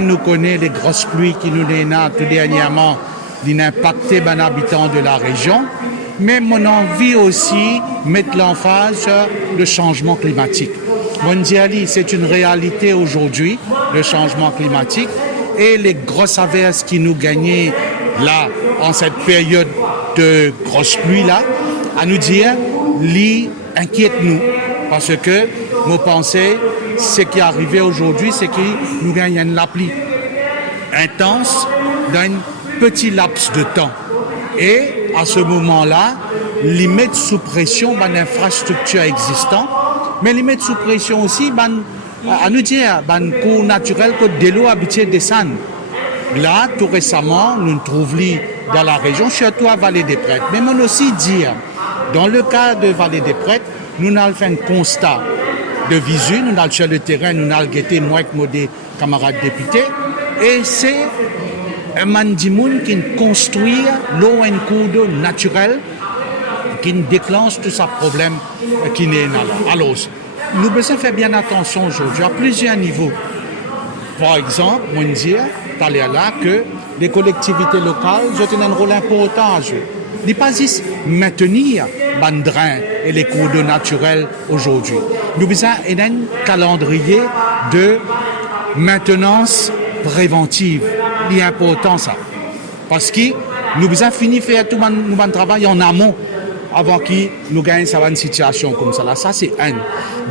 Nous connaissons les grosses pluies qui nous donnent tout dernièrement, qui ont impacté les habitants de la région. Mais mon envie aussi mettre l'emphase sur le changement climatique. Mondiali, c'est une réalité aujourd'hui, le changement climatique. Et les grosses averses qui nous gagnent là, en cette période de grosses pluies là, à nous dire, inquiète-nous. Parce que nous pensons, ce qui est arrivé aujourd'hui, c'est que nous gagnons la pluie intense dans un petit laps de temps. Et à ce moment-là, les mettre sous pression l'infrastructure existante, mais les mettre sous pression aussi, à nous dire, cours naturel que de l'eau habituée descend. Là, tout récemment, nous nous trouvons dans la région, surtout à Vallée des Prêtres. Mais on aussi dire, dans le cas de Vallée des Prêtres, nous avons fait un constat de visu, nous avons sur le terrain, nous avons guetté moi avec des camarades députés, et c'est un mandimoun qui construit l'eau en cours d'eau naturel, qui déclenche tout ce problème qui est là. Alors, nous devons faire bien attention aujourd'hui à plusieurs niveaux. Par exemple, on dit là que les collectivités locales ont un rôle important à jouer. Il n'est pas juste maintenir les drains et les cours d'eau naturels aujourd'hui. Nous devons un calendrier de maintenance préventive. C'est important ça. Parce que nous devons finir faire tout notre travail en amont avant que nous gagnions une situation comme ça. Ça, c'est un.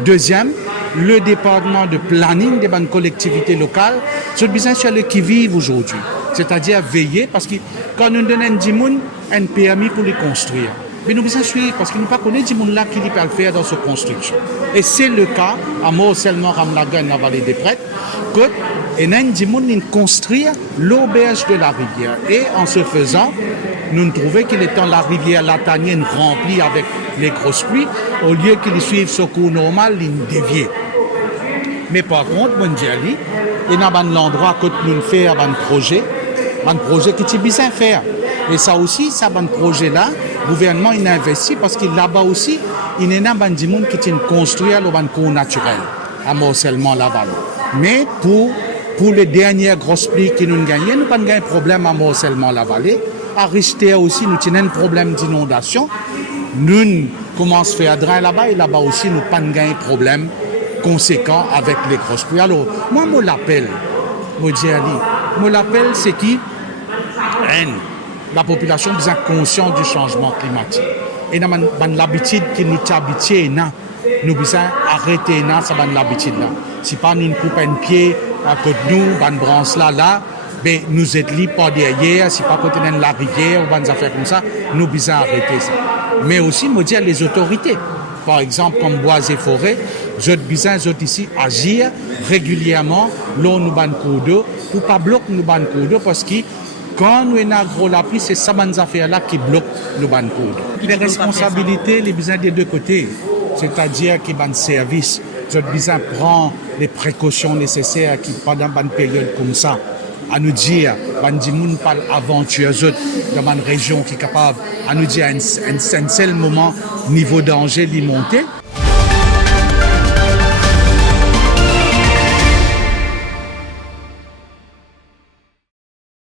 Deuxième, le département de planning des collectivités locales, c'est besoin sur le qui-vive aujourd'hui. C'est-à-dire veiller, parce que quand nous donnons un permis pour les construire, mais nous devons suivre, parce que nous ne connaissons pas des gens qui peuvent le faire dans cette construction. Et c'est le cas, à Morcellement, Ramlagan, la vallée des Prêtres, que nous avons construit l'auberge de la rivière. Et en ce faisant, nous trouvons qu'il est temps la rivière latanienne remplie avec les grosses pluies, au lieu qu'ils suivent ce cours normal, ils dévient. Mais par contre, Mondiali, il y a un endroit que nous faisons un projet qui est bien faire. Et ça aussi, ça un projet-là, le gouvernement il a investi parce que là-bas aussi, il y a des gens qui construit le cours naturel, à Morcellement, Laval. Mais pour les dernières grosses pluies que nous gagnons, nous n'avons pas de problème à Morcellement, la vallée. À Richter aussi, nous avons un problème d'inondation. Nous commençons à faire drain là-bas et là-bas aussi, nous n'avons pas de problème conséquent avec les grosses pluies. Alors, moi, je l'appelle, c'est qui la population est consciente du changement climatique. Et nous avons l'habitude qui nous habitue, nous devons arrêter l'habitude là. Si pas nous coupons un pied à côté de nous, une branche là, mais nous êtes libres par derrière, si pas côté de la rivière ou des affaires comme ça, nous devons arrêter ça. Mais aussi, me dire les autorités, par exemple comme Bois et Forêts, je besoin ici agir régulièrement, l'eau nous ban cours d'eau, pour pas bloquer nous ban cours d'eau, parce que quand nous avons gros la pluie, c'est ça ces affaires-là qui bloquent nous ban cours d'eau. Les responsabilités, les besoins des deux côtés, c'est-à-dire qu'il y a un service. J'ai besoin de prendre les précautions nécessaires qui, pendant une période comme ça, à nous dire, des gens parlent aventureux dans une région qui est capable, à nous dire, un seul moment, niveau danger, d'y monter.